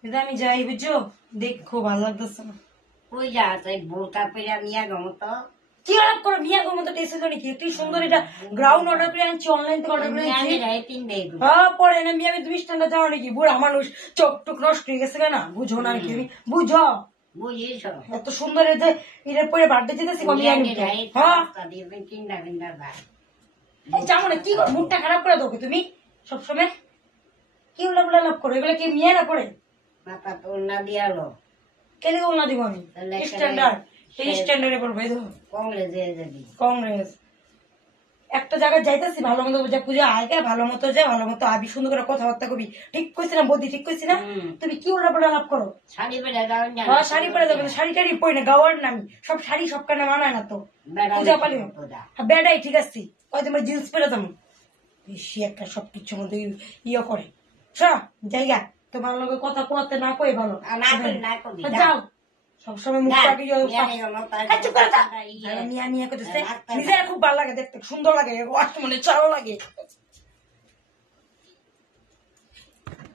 কিন্তু আমি যাই বুঝছো, দেখো ভালো লাগতেছে না। কই যা তাই বোরকা পরে মিয়া গমতো কি অর্ডার করো মিয়া গো মতো টেস্ট হলো নাকি? তুই সুন্দর এটা গ্রাউন্ড অর্ডার করে আনছি, অনলাইন থেকে অর্ডার করে আনছি। হ্যাঁ পরে না মিয়া, আমি তুমি স্ট্যান্ডার্ড যাও নাকি? বুড়া মানুষ, চোখ টুক নষ্ট হয়ে গেছে না, বুঝো না কি? বুঝো বুঝিস এত সুন্দর এটা পরে বার্থডে যেতেছি হ্যাঁ যাবো না। কি করো, মুডটা খারাপ করে দাও তুমি সবসময়। কি উল্লা বুলা লাভ করো, এগুলো কি মেয়েরা পড়ে? মাথা তো না দিয়ালো কেন উল্লা দিব আমি? স্ট্যান্ডার্ড, সেই স্ট্যান্ডার্ডে পড়বো। এই দেখো কংগ্রেসে যাবি কংগ্রেস। একটা জায়গায় যাইতেছি ভালো মতো বুঝা পুজো আয়গা, ভালো মতো যায়, ভালো মতো আবি, সুন্দর করে কথাবার্তা কবি। ঠিক কইছি না বৌদি? ঠিক কইছি না? তুমি কি উল্লা পুল্লা লাভ করো? শাড়ি পরে যাও হ্যাঁ শাড়ি পরে যাবে, শাড়ি টাড়ি পরি না, গাওয়ার নামি সব শাড়ি সব কানে মানায় না তো। পূজা পালি বেড়াই ঠিক আছে, ওই তোমার জিন্স পরে যাবো বেশি একটা সবকিছুর মধ্যে ইয়ে করে। জায়গা তোমার লগে কথা কোয়াতে না কই ভালো। যাও সবসময় মুখ মিয়া মিয়া করতেছে। নিজের খুব ভালো লাগে দেখতে, সুন্দর লাগে, মনে চালো লাগে।